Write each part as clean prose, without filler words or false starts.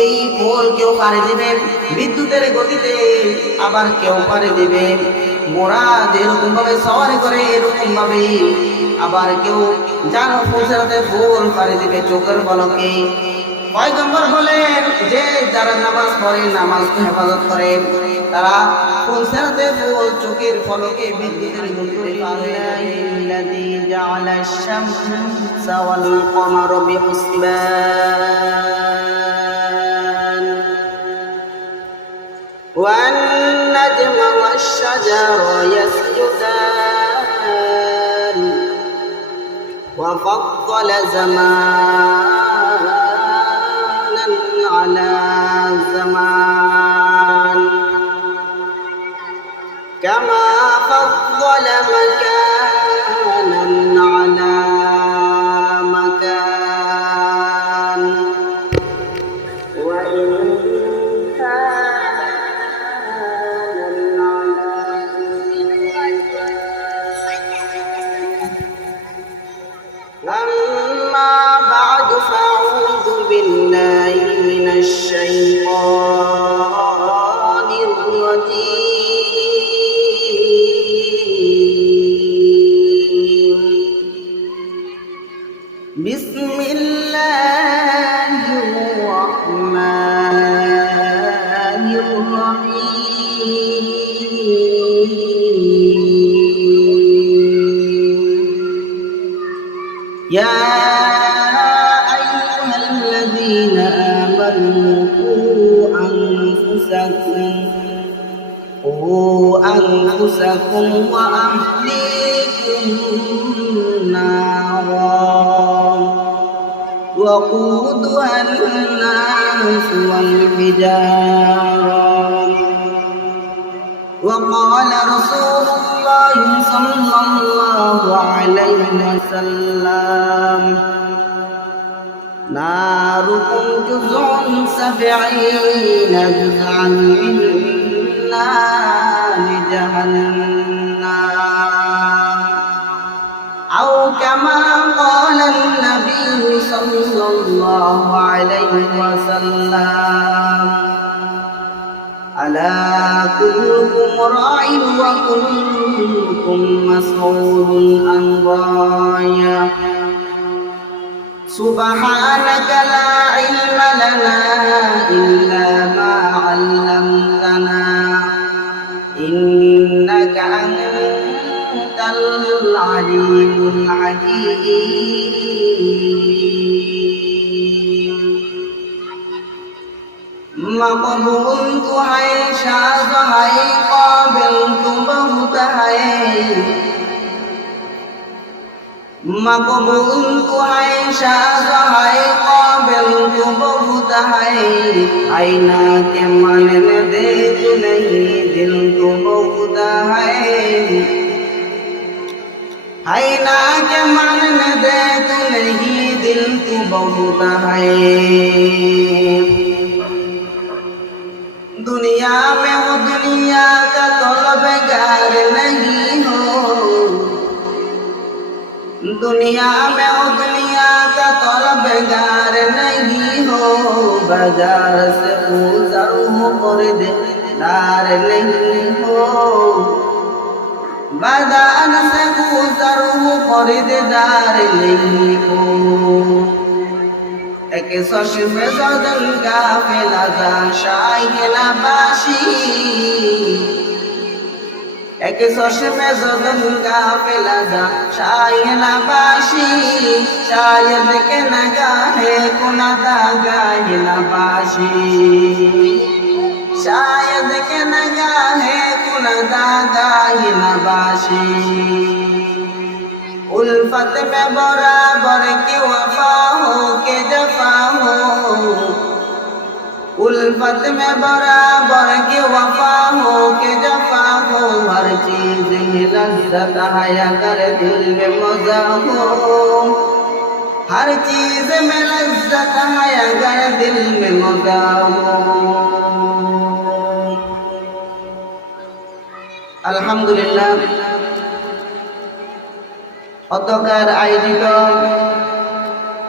এই ফুল কেউ পাড়ি দিবে বিদ্যুতের গতিতে, আবার কেউ পাড়ি দিবে মোরা যেরকম ভাবে সওয়ারি করে এরকম ভাবে, আবার কেউ জানো ফুলসেরাতে ফুল পাড়ি দিবে চোখের পলকে। পয়গম্বর বলেন যে যারা নামাজ পড়ে, নামাজ হেফাজত করে, তারা ফুলসেরাতে ফুল চোখের পলকে বিদ্যুতের গতিতে পারে। আল্লাযী জাআলা আশ-শামসা ওয়াল কমারা বিহুসবান ওয়ান নাজমা ওয়াশ-শাজারা ইয়াসজুদান ওয়া ফাদ্দালা জামানান আলা জামান কামা ফাদ্দালা মাকানান আলা মাকান ওয়া ইন أما بعد فأعوذ بالله من الشيطان الرجيم بسم الله الرحمن الرحيم يا أيها الذين آمنوا قوا أنفسكم وأهليكم نارا وقودها الناس والحجارة وقال رسول الله صلى الله عليه وسلم ناركم جزء 70 جزءا من نار جهنم أو كما قال النبي صلى الله عليه وسلم ألا كلكم راع وكلكم مسؤول عن رعيته سبحانك لا علم لنا إلا ما علمتنا إنك أنت العليم الحكيم مقبول تو ہے شاز ہے قابل تو بہت ہے مقبول تو ہے شاز ہے قابل تو بہت ہے آئینہ کے ماننے دے تو نہیں دل تو بہت ہے آئینہ کے ماننے دے تو نہیں دل تو بہت ہے दुनिया में वो दुनिया का तलबगार नहीं हो दुनिया में वो दुनिया का तलबगार नहीं हो बाजार से गुजर हो खरीदार नहीं हो बाजार से गुजर हो खरीदार नहीं हो एक चश्मे जदन गाफिला जा शाइला बाशी एक चश्मे जदन गाफिला जा शाइला बाशी शायद के नगाहे कुनादा गाहिला बाशी शायद के नगाहे कुनादा गाहिला बाशी उल्फत में बराबर की वफा हो के जफा हो उल्फत में बराबर की वफा हो के जफा हो हर चीज में लज्जत है अगर दिल में मजा हो हर चीज में लज्जत है अगर दिल में मजा हो अल्हम्दुलिल्लाह অতকার আয়োজিত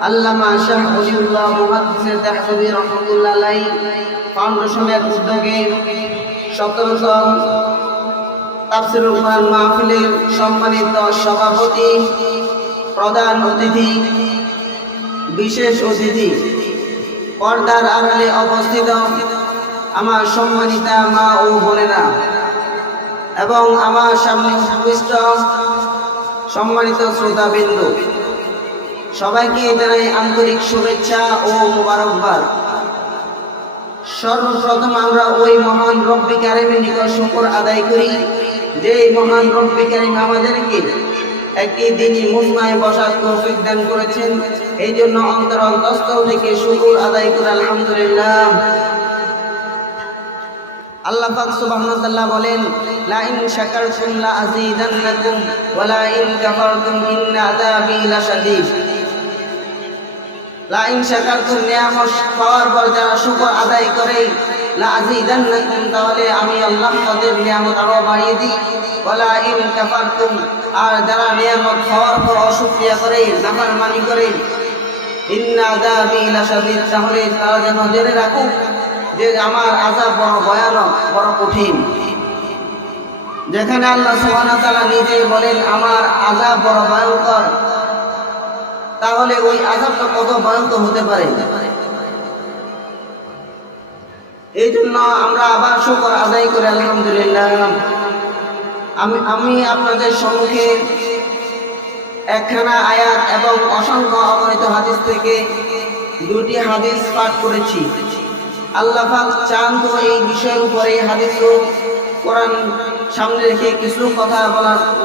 আল্লামা শাহ ওলিউল্লাহ মুহাদ্দিস তাহসাবি রাহমাতুল্লাহ আলাইহি ফাউন্ডেশনের উদ্যোগে 17তম তাফসীরুল কুরআন মাহফিলের সম্মানিত সভাপতি, প্রধান অতিথি, বিশেষ অতিথি, পর্দার আড়ালে অবস্থিত আমার সম্মানিতা মা ও বোনেরা এবং আমার সামনে উপবিষ্ট সম্মানিত শ্রোতাবৃন্দ, সবাইকে জানাই আন্তরিক শুভেচ্ছা ও মোবারকবাদ। সর্বপ্রথম আমরা ওই মহান রব্বি কারিমের নিকট শুকর আদায় করি যে মহান রব্বি কারিম আমাদেরকে একটি দিনই মুজমায় বসার তৌফিক দান করেছেন। এই জন্য অন্তরস্থল থেকে শুকর আদায় করে আলহামদুলিল্লাহ। আল্লাহ পাক সুবহানাহু ওয়া তাআলা বলেন, লা ইন শাকারতুম লা আযীদান্নাকুম ওয়া লা ইন কাফারতুম ইন্না আযাবি লাশাদীদ। লা ইন শাকারতুম, নিয়ামত পাওয়ার পর যারা শুকর আদায় করে, লা আযীদান্নাকুম, তাহলে আমি আল্লাহ তাদের নিয়ামত আরো বাড়িয়ে দিই। ওয়া লা ইন কাফারতুম, আর যারা নিয়ামত পাওয়ার পর অশুকরিয়া করে, নাফরমানি করে, ইন্না আযাবি লাশাদীদ, তাহলে তারা যেন জেনে রাখুক যে আমার আযাব বড় ভয়ানক, বড় কঠিন। যেখানে আল্লাহ সুবহানাহু ওয়া তাআলা নিজে বলেন আমার আযাব বড় ভয়ঙ্কর, তাহলে ওই আযাবটা কত ভয়ঙ্কর হতে পারে। এই জন্য আমরা আবার শুকর আদায় করে আলহামদুলিল্লাহ। আমি আপনাদের সম্মুখে একখানা আয়াত এবং অসংখ্য অগণিত হাদিস থেকে দুটি হাদিস পাঠ করেছি। আল্লাহ পাক চান তো এই বিষয়ের উপরে হাদিস ও কোরআন সামনে রেখে কিছু কথা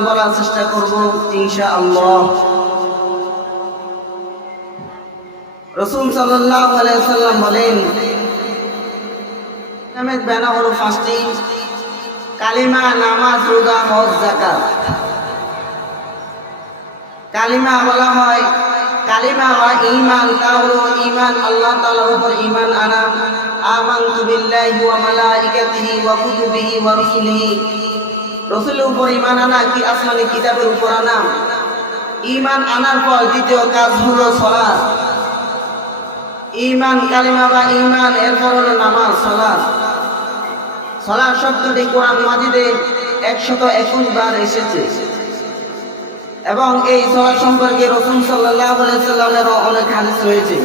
বলার চেষ্টা করব ইনশাআল্লাহ। রাসূল সাল্লাল্লাহু আলাইহি ওয়াসাল্লাম বলেন, ইসলামের ব্যানা হলো পাঁচটি: কালিমা, নামাজ, রোজা, হজ, যাকাত। কালিমা বলা হয়, কালিমা বা ঈমান, তা হলো ঈমান আল্লাহ তাআলার উপর ঈমান আনা। আমানতু বিল্লাহি ওয়া মালাইকাতিহি ওয়া কুতুবিহি ওয়া রুসুলিহি, রাসূলের উপর ঈমান আনা কি আসমানি কিতাবের উপর আনা। ঈমান আনার পর দ্বিতীয় কাজ হলো সালাত। ঈমান, কালিমা বা ঈমান, এরপর হলো নামাজ, সালাত। সালাত শব্দটি কোরআন মাজিদে 121 বার এসেছে এবং এই সালাত সম্পর্কে রাসূল সাল্লাল্লাহু আলাইহি ওয়াসাল্লামের অনেক হাদিস রয়েছে।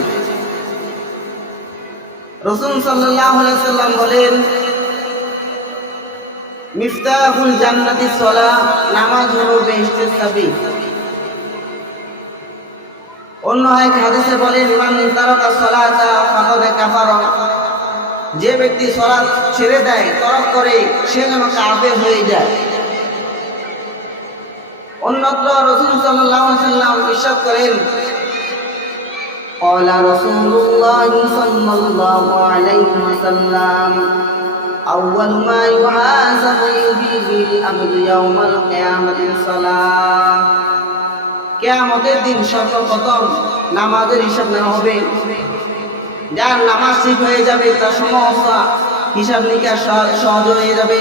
রাসূল সাল্লাল্লাহু আলাইহি ওয়াসাল্লাম বলেন, মিফতাহুল জান্নাতি সালাহ, নামাজ হলো বেহেশতের চাবি। অন্য এক হাদিসে বলেন, মান তারাকা সালাতা ফাকাদ কাফারা, যে ব্যক্তি সালাত ছেড়ে দেয়, তরক করে, সে যেন কাফের হয়ে যায়। অন্যত্র রাসূল সাল্লাল্লাহু আলাইহি ওয়াসাল্লাম ইরশাদ করেন, ক্বালা রাসূলুল্লাহ সাল্লাল্লাহু আলাইহি ওয়াসাল্লাম, আউয়াল মা ইউহাসাবু বিহিল আবদু ইয়াউমাল কিয়ামাতিস সালাহ। কিয়ামতের দিন সর্বপ্রথম নামাজের হিসাব নেওয়া হবে। যার নামাজ ঠিক হয়ে যাবে তার সমস্ত হিসাব নিকাশ সহজ হয়ে যাবে।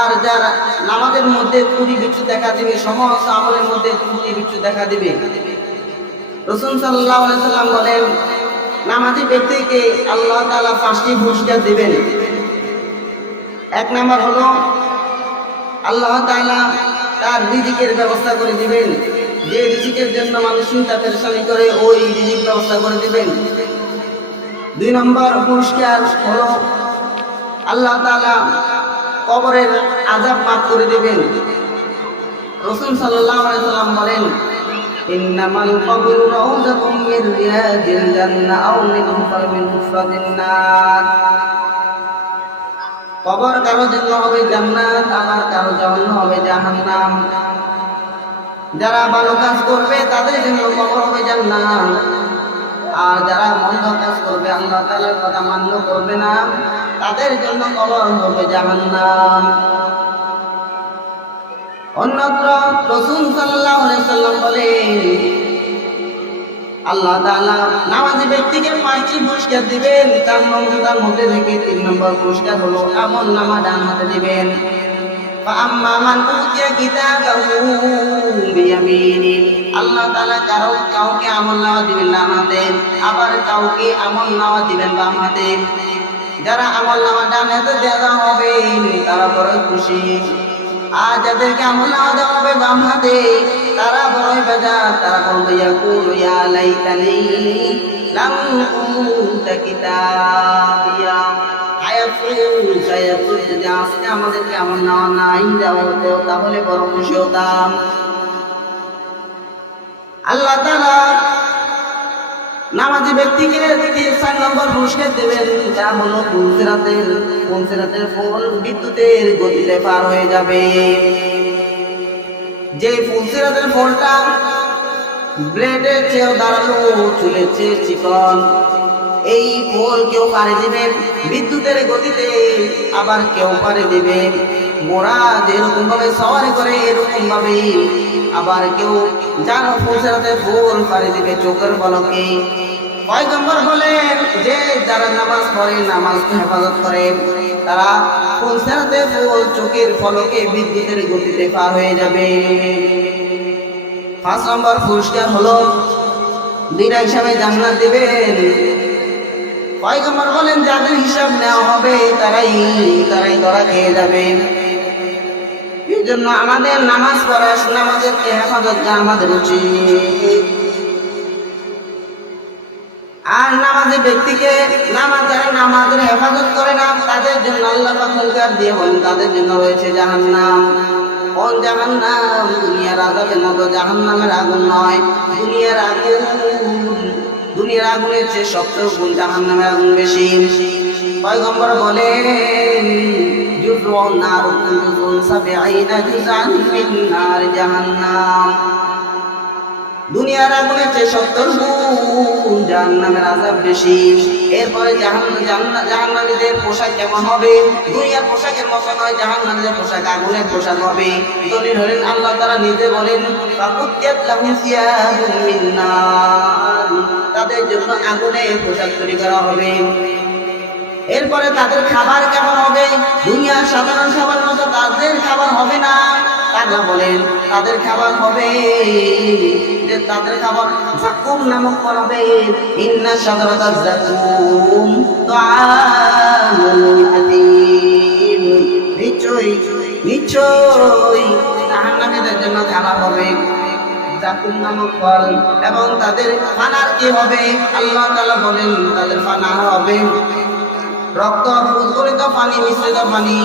আর যার নামাজের মধ্যে ত্রুটি বিচ্যুতি দেখা দিবে, সমস্ত আমলের মধ্যে ত্রুটি বিচ্যুতি দেখা দিবে। রাসূল সাল্লাল্লাহু আলাইহি ওয়াসাল্লাম বলেন, নামাজি ব্যক্তিকে আল্লাহ তাআলা 5টি পুরস্কার দিবেন। এক নাম্বার হলো আল্লাহ তাআলা তার রিজিকের ব্যবস্থা করে দিবেন। যে রিজিকের জন্য মানুষ চিন্তা পেরেশানি করে, ওই রিজিক ব্যবস্থা করে দিবেন। 2 নম্বর পুরস্কার হলো আল্লাহ তাআলা কবরের আযাব মাফ করে দিবেন। রাসূল সাল্লাল্লাহু আলাইহি ওয়াসাল্লাম বলেন, ইন্নামাল কবরু রাউযাতুম মির রিয়াদিল জান্নাহ আও মিন হুফাতিন নার। কবর কারো জন্য হবে জান্নাত, আবার কারো জন্য হবে জাহান্নাম। যারা ভালো কাজ করবে তাদের জন্য কবর হবে জান্নাত, আর যারা মন্দ কাজ করবে, আল্লাহ তাআলার কথা মান্য করবে না, তাদের জন্য কবর হবে জাহান্নাম। অন্যত্র রাসূল সাল্লাল্লাহু আলাইহি ওয়াসাল্লাম বলেন, আল্লাহ তাআলা নামাজি ব্যক্তিকে 5টি পুরস্কার দিবেন। তার মধ্যে থেকে 3 নম্বর পুরস্কার হলো আমল নামা ডান হাতে দিবেন। فأما من أوتي كتابه بيمينه আল্লাহ তাআলা কাউকে আমলনামা দিবেন ডান হাতে, আবার কাউকে আমলনামা দিবেন বাম হাতে। যারা আমলনামা ডান হাতে দেওয়া হবে তারা বড় খুশি, আর যাদেরকে আমলনামা দেওয়া হবে বাম হাতে তারা বড়ই বেজার। তারা বলবে ইয়াকুলু ইয়া লাইতানি লাম উতা কিতাবিয়া, আয়াফুস যদি আজকে আমাদেরকে আমলনামা নাই দেওয়া হতো তাহলে বড় খুশি হতাম। আল্লাহ তাআলা নামাজি ব্যক্তিকে 4 নম্বর পুরস্কার দেবেন, যা হলো পুলসিরাতের ফল বিদ্যুতের গতিতে পার হয়ে যাবে। যে পুলসিরাতের ফলটা ব্লেডের চেয়েও ধারালো, চুলের চেয়ে চিকন, এই ফল কেউ পাড়ি দিবে বিদ্যুতের গতিতে, আবার কেউ পাড়ি দিবে ঘোড়া যেরকম ভাবে সওয়ারি করে এরকম ভাবে, আবার কেউ জানো পুলসিরাতের ফল পাড়ি দিবে চোখের পলকে। পয়গম্বর বলেন যে যারা নামাজ পড়ে, নামাজ হেফাজত করে, তারা পুলসিরাতের ফল চোখের পলকে বিদ্যুতের গতিতে পার হয়ে যাবে। 5 নম্বর পুরস্কার হলো বিনা হিসাবে জান্নাত দিবেন। পয়গম্বর বলেন যাদের হিসাব নেওয়া হবে তারাই ধরা খেয়ে যাবে। এই জন্য আমাদের নামাজ পড়া, নামাজের হেফাজত আমাদের উচিত। আর নামাজি ব্যক্তিকে যারা নামাজের হেফাজত করে না তাদের জন্য আল্লাহ পাক হুঙ্কার দিয়ে বলেন তাদের জন্য রয়েছে জাহান্নাম। কোন জাহান্নাম? দুনিয়ার আযাবের মতো জাহান্নামের আগুন নয়, দুনিয়ার আগুনের চেয়ে 70 গুণ জাহান্নামের আগুন বেশি। পয়গম্বর বলেন জুজুন নার জুজুন 70 জুজান মিন নার জাহান্নাম, দুনিয়ার আগুনের চেয়ে 70 গুণ জাহান্নামের আযাব বেশি। এরপরে জাহান্নামীদের পোশাক কেমন হবে? দুনিয়ার পোশাকের মতো নয়, জাহান্নামীদের পোশাক আগুনের পোশাক হবে। দলিল হলেন আল্লাহ তাআলা নিজে বলেন ফাকুতিয়াত লাহুম সিয়াবুম মিন নার, তাদের জন্য আগুনের পোশাক তৈরি করা হবে। এরপরে তাদের খাবার কেমন হবে? দুনিয়ার সাধারণ খাবার মতো তাদের খাবার হবে না। আল্লাহ বলেন তাদের খাবার হবে যে তাদের খাবার যাকুম নামক হবে। ইন্না শাজারাতাজ যাকুম তুআমুল আযীম, নিশ্চয়ই জাহান্নামীদের জন্য খাবার হবে যাকুম নামক ফল। এবং তাদের পানার কি হবে? আল্লাহ তাআলা বলেন তাদের পানার হবে রক্ত উদ্গলিত পানি, মিশ্রিত পানি।